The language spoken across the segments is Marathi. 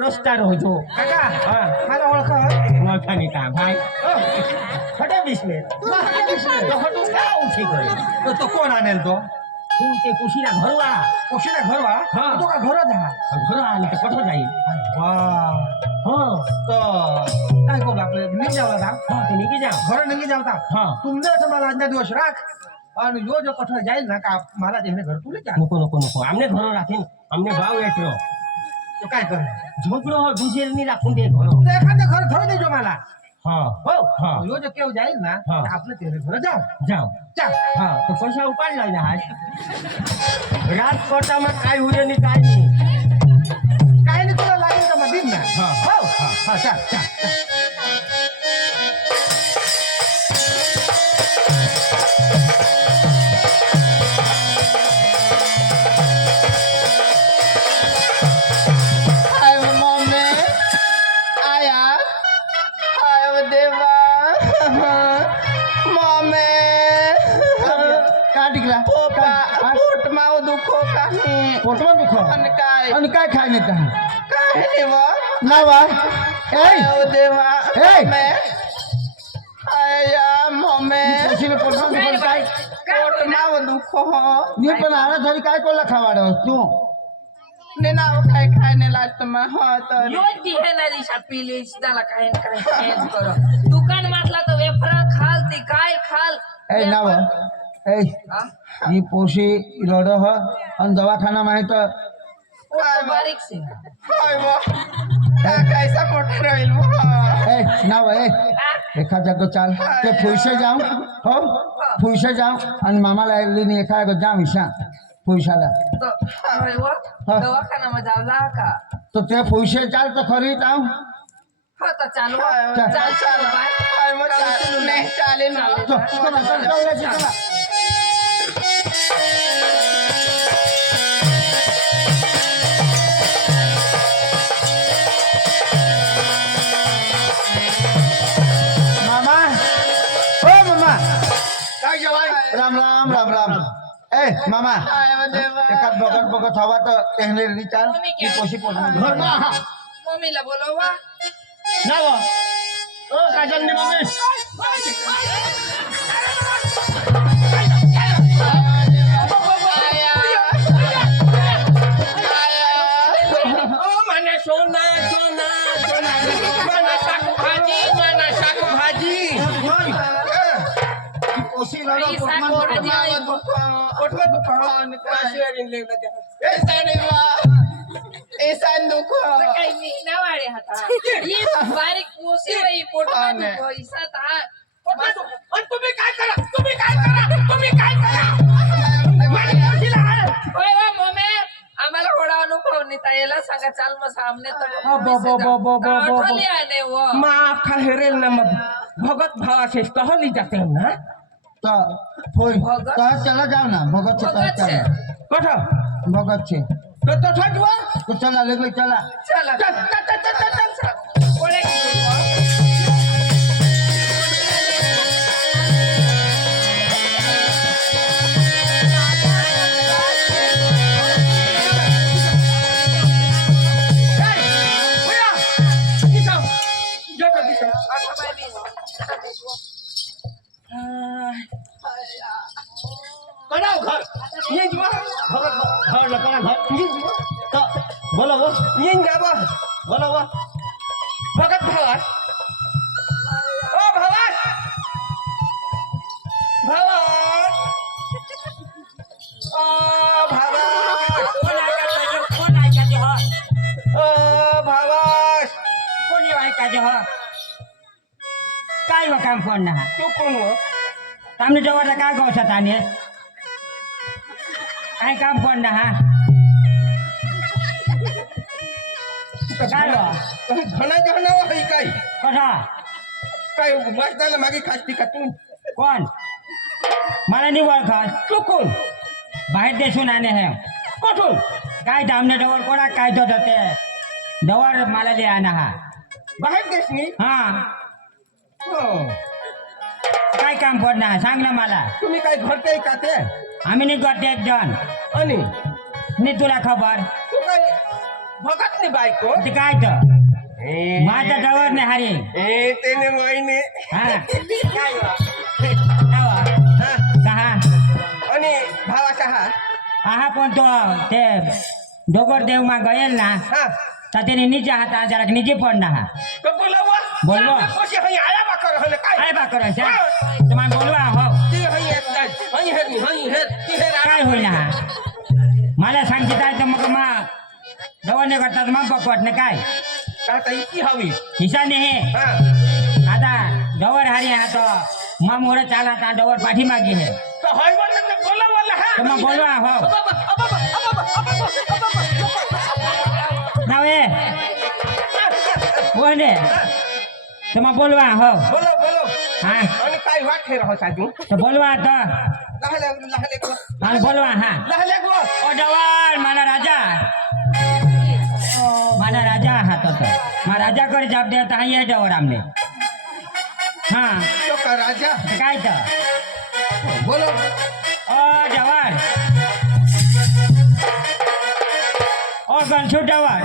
रस्ता होतो काका हा मला ओळख नौठानी का भाई खटे बिस्ले तो खटू का उठी गई तो कोण आणेल तो तू ते कुशीला घरवाळा कुशीला घरवा हा. तो का घरच हा घर आले तर कठो जाईल वा हो तर काय करू आपले निघ जावला का हा ते निघी जा घर निघी जावता हा तुमचं मला आजच्या दिवस राख आणि जो जो कठोर जाईल ना का मला त्याने घर तुले जा नको नको नको आमने घर राखेन आमने भाव येतो तो काय कर झोपलो हो दुसरी राखून दे घर तो एखादं घर ठेवू देजो मला हा हो हा यो जो केव जाईल ना हा. तर आपलं त्याने घर जाऊ जाओ चल हा तो पैसा उपाडला ना आज रात कोटा मग काय उरे नि काय नाही काय नाही तुला लागेल का मग दिन ना हा. हो हा चल चल आयो मम्मी आया आयो देवा मम्मी काय टिकला पोपा पोट माव दुखो काही पोटवा दुखो आणि काय काय नाही काय काय नाही व नावा आयो देवा ए! मम्मी आया मम्मी कशीने पोटवा दुखो काय पोट माव दुखो मी पण आला तरी काय कोला खावाडव तू ने नाव काय खाय नाही लागतं मग हो तर योज दिहेनारी शापिली त्याला काय न काय चेंज करो दुकान मातला तो वेफर खाल ती काय खाल ए नाव ए हा? ही पोशी रड ह आणि दवाखाना माहित पोट बारीक से होय व कैसा मोठा राहील व ए नाव ए एका जागो चाल ते फुईशे जाऊ हो फुईशे जाऊ आणि मामाला ऐकली एका जागो जाऊ ईशा फुईशाला तो होय व दवाखाना में जावला का तो ते फुईशे चाल तर खरी जाऊ हो तो चालू चल. चाल चाल बाय होय मग चाल नाही चालेल ना चला चला चला मामा ओ मामा काय जेवाय राम राम राम राम ए मामा आयो देवा एकात बघत हवा तर तेहने चाल ही पोशी घर मा हा मम्मीला बोलवा नाव ओ काजल नि मम्मी ओ मने सोना सोना सोना मना शाक भाजी पोशी आई साग भाजी आई पोटवा दुखो काशीवरीन लेवला द्या ऐसा दुखो काही नाही ना वाडे हाता ही बारीक पोसी बाई पोट मध्ये पैसा ता तुम्ही काय करा होय वा मम्मी आम्हाला थोडा अनुभव नाही ताईला सांगा चाल मग सामने तर आठवली आहे वो माफ हेरेल ना मग भगत भावा से कहली जाते हैं ना तो होय तो चला जाओ ना भगत से भगत से। कठो भगत से तो ठजवा तो चला ले गई चला चला चल कोळे कडाव घर ये जीवा भगत घर लकड़ा घर ये जीवा तो बोलो वो ये जाबो बोलो वो भगत भगत ओ भगत भगत ओ भगत कोण ऐकायचे हो ओ भगत कोणी ऐकायचे हो काय काम कोण ना तू कोण हो तामने जवळचा काय गवसात आणि काय काम कोण ना हा काय घणा घणा होई काय कसा काय मस्ताला मागे खासती का तू कोण मला नाही ओळखत तू कोण बाहेर देशून आणे हे कुठून काय दामने जवळ कोणा काय तो ते जवळ मला लिहा ना हा बाहेर देशनी हा हो काय काम पडणार सांग ना मला तुम्ही काय घरते का ते आम्ही नाही करते एक जण आणि नाही तुला खबर तू काय भगत नी बायको ते काय तर माझा डवर नाही हारे ए तेने मायने हा काय वा? कावा? हा, कहा आणि भावा कहा आहा पण तो ते डोगर देव मा गયેલ ना हा तर તેને નીચે હતા જરાક નીચે પડ ના तो बोलावा बोलवा. कशी हई आया बाकर हले काय काय बा કરો છે તમારે બોલવા હો ती हई येत हई हे ती हे काय होईना मला सांगते काय तर मग मा डवरने करतात मग पकवत ने काय आता इतकी हवी हिसाने हे हा आता डवर हारी हा तो मा मोर चाला ता डवर पाठी मागी है तो हई बोलला तर बोलावाला हा तर मग बोलवा हो नावे बोने तर मग बोलवा हो बोलो बोलो हा आणि काय वाट हे रहो साजू तर बोलवा तो लहले गो आणि बोलवा हा लहले गो ओ डवर माना राजा हा तो मा राजा कर जाप देता हा ये डवर आमने हा तो का राजा तर काय तर बोलो ओ डवर ओ गणसू डवर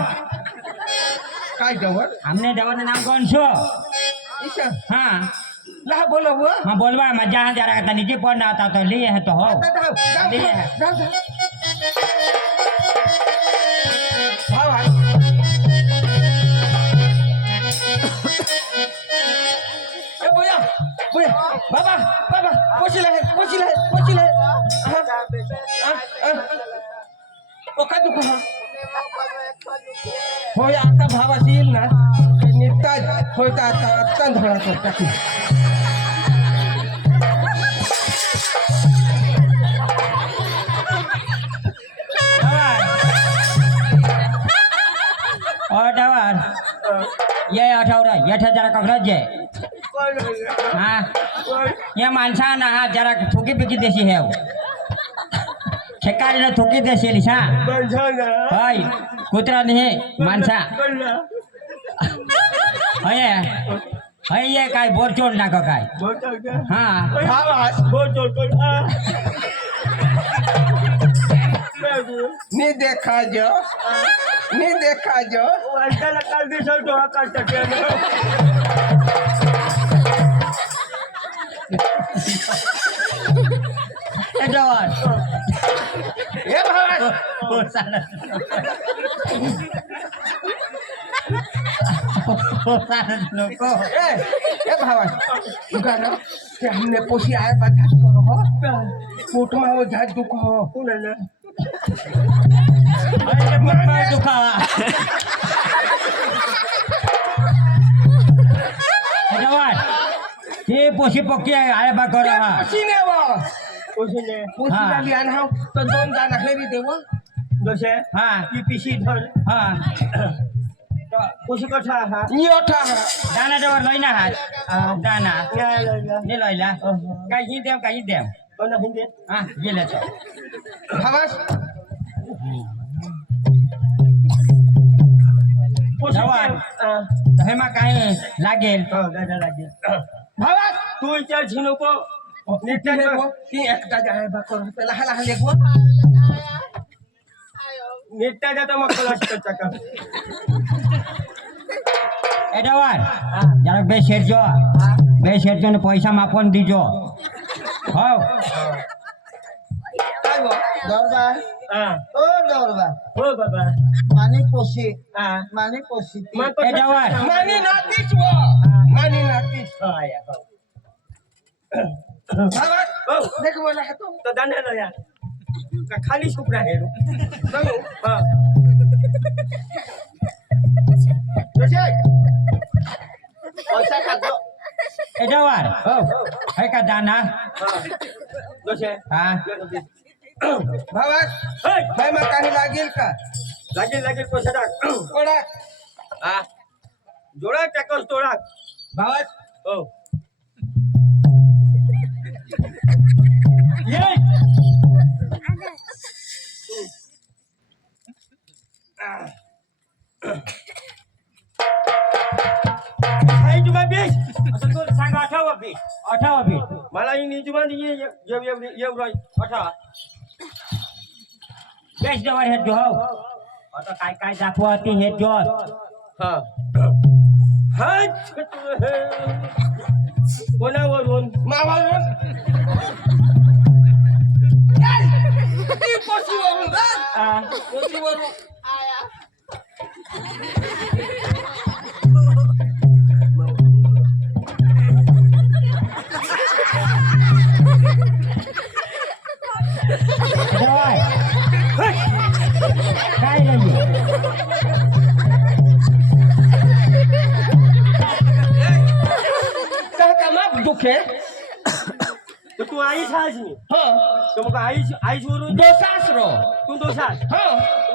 काय जवळ हमने डवर नाम गणसू ईशा हाँ लहा बोलो वो मैं बोलवा मैं जहाँ जा रहा था नीचे पढ़ना होता तो लिए है तो हो लिए है भावा ए बोया बोया बाबा बाबा पोचिला है ओ का दुख हा होय आता भावाशी येईल ना निघताच होय तर आता धडा टाकी और डवर ये आठवरा ये जरा कखरज है हाँ ये माणसा ना हा जरा थुकी पिकी देशी है शेकारी ना थुकी देशी लिसा हाय कुत्रा नहीं माणसा हये हये काय बोरचोड ना काय हाँ नी देखा जो डवर ए भावा ए भावा गाना ते हमने पोसी आया बात करो हो कोट में हो झाज दुख हो दुखावा डवर ते पोशी पक्की आहे बा करो हा पोसीने वो पोसी हाँ. वाली आना हो तो दोन दाना हेरी देवो जसे हा ती पिशी धर हा कशी कथा हा नी ओठा दाना डवर लैना हात दाना ने लैला काही देव कोणा हिंदी हा गेले तो भावास डवर हेमा काय लागेल गाडा लागेल भावास तू विचार छी नको नीट लेगो ती एकटा जाय बा करो पेला हला लेगो नेटा जाता मग कला शिकत का ए डवर जरा बे शेरजो ने पैसा मापन दीजो हो काय गो दौड़बा हा ओ दौड़बा हो बाबा मानी पोसी हा मानी पोसी मग ए डवर मानी नातीच वो मानी नातीच आया हो भावास हो देख बोला है तो तो दाने लो यार का खाली सुपरा है चलो हा जसे पैसा का दो ए डवर हो है का दाना जसे हा भावास हे भाई मा काही लागेल का लागेल पैसा टाक कोडा हा जोडा टाकस तोडा भावास हो ये हाय जुमा बीस असं तू सांग 18 बी मला ही निजुमा ये राय अठा बेस डवर है जो हो आता काय काय दाखवते हे जोर हा हात कोणावरून मावावरून ती पोशीवरून आ, पोशीवरून जवाय. काय नाही का माप दुखे तर तू आईस आहेस मी हो तर मग आईसवरून दोसासरो तू दोसास हो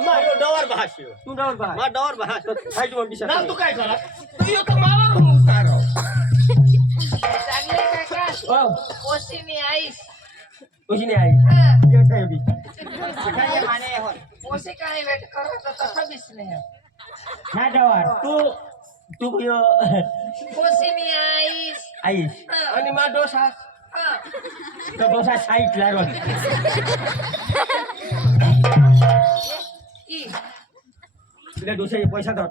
माझं डवर भाष तू डावर बा माझं डवर भाष खायची मग बिशा ना तू काय करा तू यो मावावरून उतारो चांगले काका हो पोशीनी आईस कशी नाही आई हा. ये काय बी पोशी काही वेट करत तसं दिसणे ना डावर तू पोशीनी आईस आईस हा. आणि मा दोसास हा. तर दोसा साईटला रोज ई तुला दोसाचे पैसा तर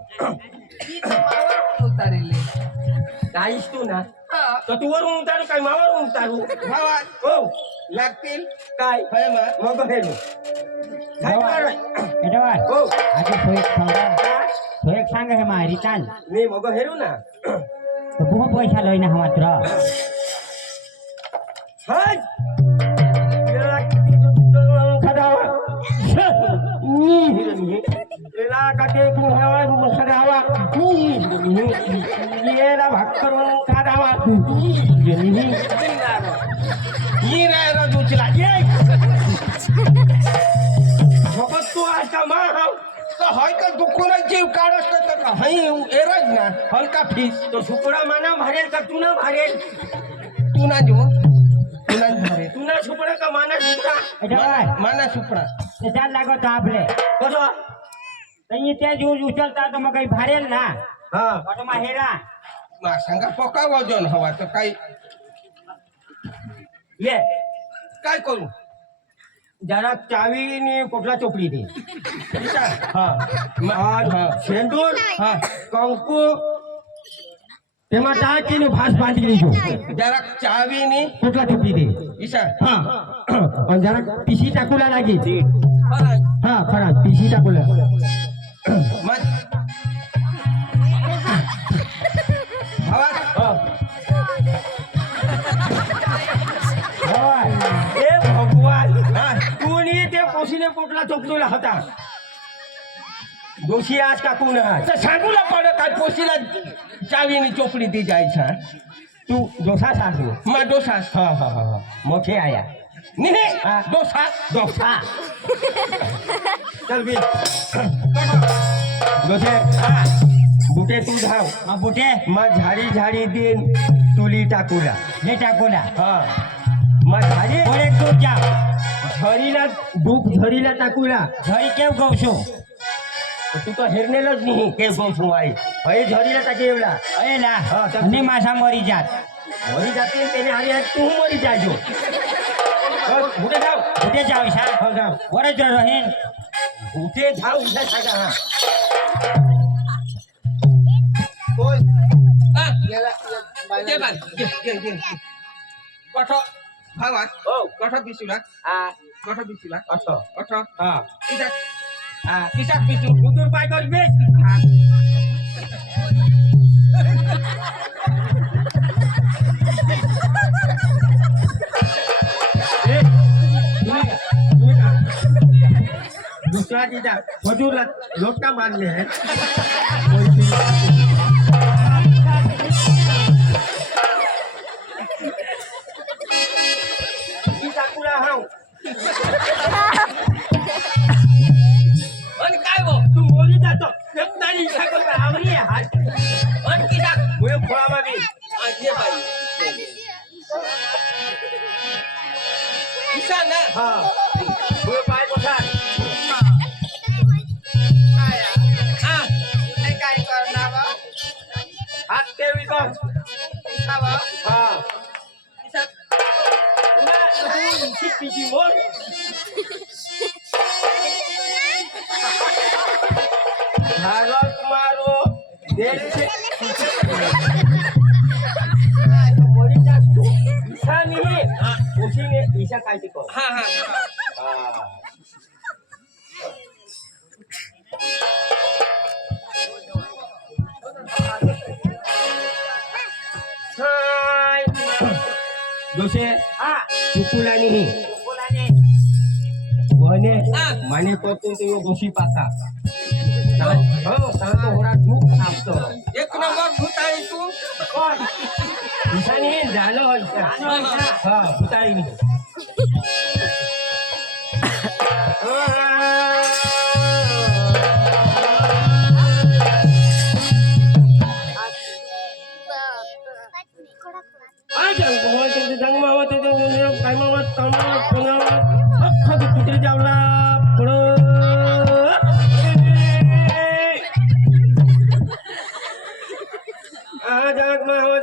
ई मावावरून उतारले आईस तू ना हा तर तू वरून उतारू काय मावरून उतारू भावा हो लागतील काय होय मा मग हेलो हो हो आधी तो एक सांग हे मारी चाल मी मग हेरू ना तो खूप पैसा लय ना मात्र हाय ही राय रजूचला तू आज का मा हाव तर हय का दुखून जीव काढत तर का हई एरज ना हलका फीस तो सुपडा माना भारेल का तू ना भारेल तू ना जीव तू ना धरे तू ना सुपडा का माना सुपडा माना सुपडा चाल लागत आपले कसं तई त्या दिवस उचलता तर मग काही भारेल ना हा ऑटो मा हेरा मा सांगा पका वजन हवा तर काही ये काय करू जरा चावीनी कुठला चोपडी दे हा हा. शेंदूर हा कंकू तेव्हा टाकीने भास बांधली जो जरा चावीनी कुठला चोपडी दे ईशा हा आणि जरा पिशी टाकूला लागेल खरंच. हा खरा पिशी टाकूला मग हवा ए भगवान हा कोणी ते पोशीने कुठला चोपडूला होता दोषी आज का कोण आहे तर सांगू ना पड काय पोशीला चावीनी चोपडी दी जायचा तू दोसा सांगू मा दोसास हा हा हा हा मोठे आया निहे हा. दोसास दोसा चल बी दोसे हा बुटे तू धाव मग बुटे मग झाडी झाडी दिन तुली टाकूला हे टाकूला हा मग झाडी पुढे दूर जा झरीला दुख झरीला टाकूला घरी केव गवशो तू तो हेरनेलच नाही के गोसू आई हय झरीला टाकी एवढा अरे ला हा, चाल. आणि मासा मरी जात मरी जाते त्याने आणि तू मरी जायचो कुठे जाऊ कुठे जाऊ सा हो जाऊ वरच रहीन कुठे जाऊ इथं सांगा हा ते बाल घे कठ भावा हो कठ पिसुला आ कठ पिसुला असं कठ हा इटाक इटाक पिसू कुठून पाय कर बेस दुसरा तिचा मजूरला लोटका मारले आहेत आणि काय बो तू मोरी जातो एक नाही आवडी हात आणि की टाक मुळे फळा मागे आणि बाई ईशा ना हा मुळे पाय बसा हा नाही काय करणार बा? हात ते विकत का बा? हा ईशा तुला पिची बोल ईशा काय शिकव हा हा हाय दोषे हा चुकुला नाही बोलाने वने माने करतो तो दोषी पाता हो सांगतो होरा दुख नापतो एक नंबर भूताई तू कोण ईशानी झालो जानो ईशा हा भुताळी नाही आज जंग मावा ते काय मावा कामावा कोणावा अख्खा कुत्रे जावला पुढं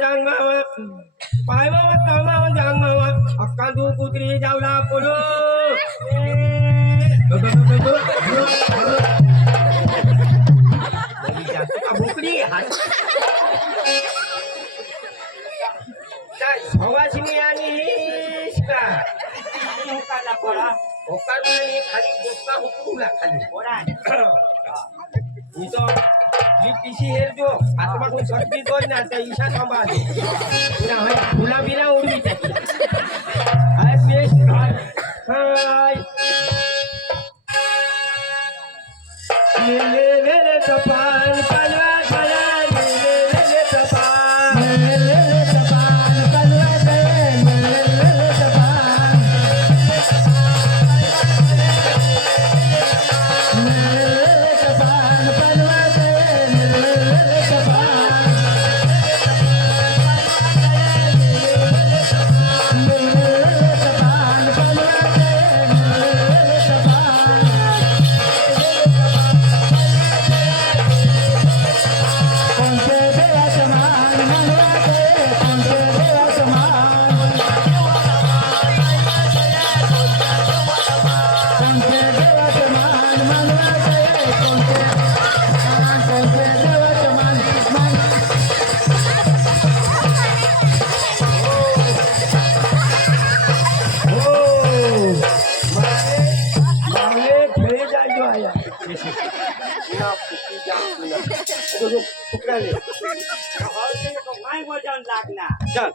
जांग मावा पाय मावा कामावा जांग मावा अक्का दू कुत्री जावला भुकडी हवाशिनी आणि मुकाला बोला होकारुनी खाली बोका हुकुला खाली बोला मी तो मी पिशी हेर जो आत्मा को शक्ति दो ना ते ईशा थांबा दे ना है फुला बिना उडवी त्याची हाय पेश हाय ले ले ले तपान पलवा पला ले ले तपान ले तपान पलवा ले तपान तपान पलवा माय वजन लागना चल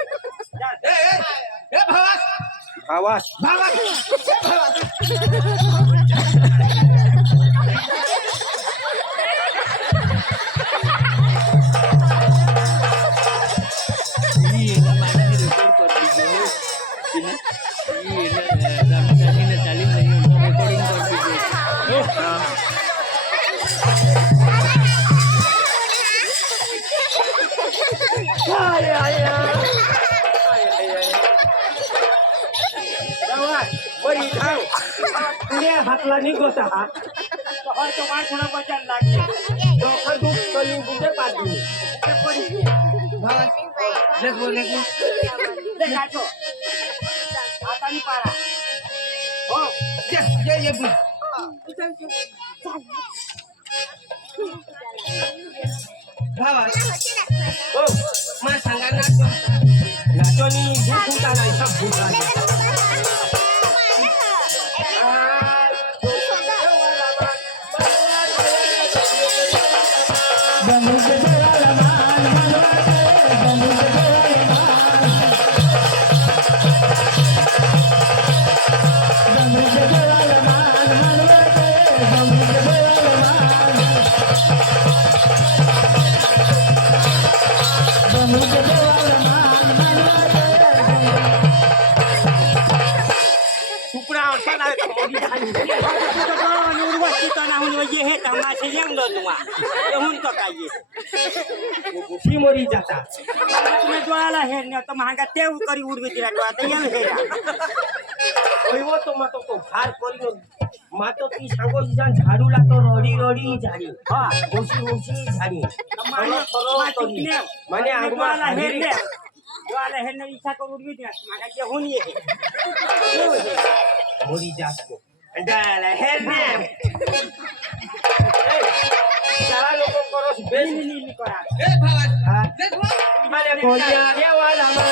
ए भावास बरी थांब तुझ्या हातला निघोता हा और तो माय थोड़ा वजन लागने डोकं दुख कली बुटे पाडी देखा तो आता नहीं पारा हो ये बुट भावा हो मा सांगा नाचोनी भूता नाही सब भूता सी मोरी जाता तुम्हें डोळाला हेरणे तो महागा ते करी उडवी दिला डोळा तर येऊ हेरा ओइवो तो मातो तो भार करियो मातो ती सांगो जिजान झाडू लातो रडी रडी झाडी हा ओशी झाडी माने आगमा हेरणे डोळाला हेरणे इच्छा करून उडवी दिला महागा जे होऊन ये मोरी जास्तो डाला हेरने सारा लोक કરસ બેસ ની કરા અરે કોયા દેવાલા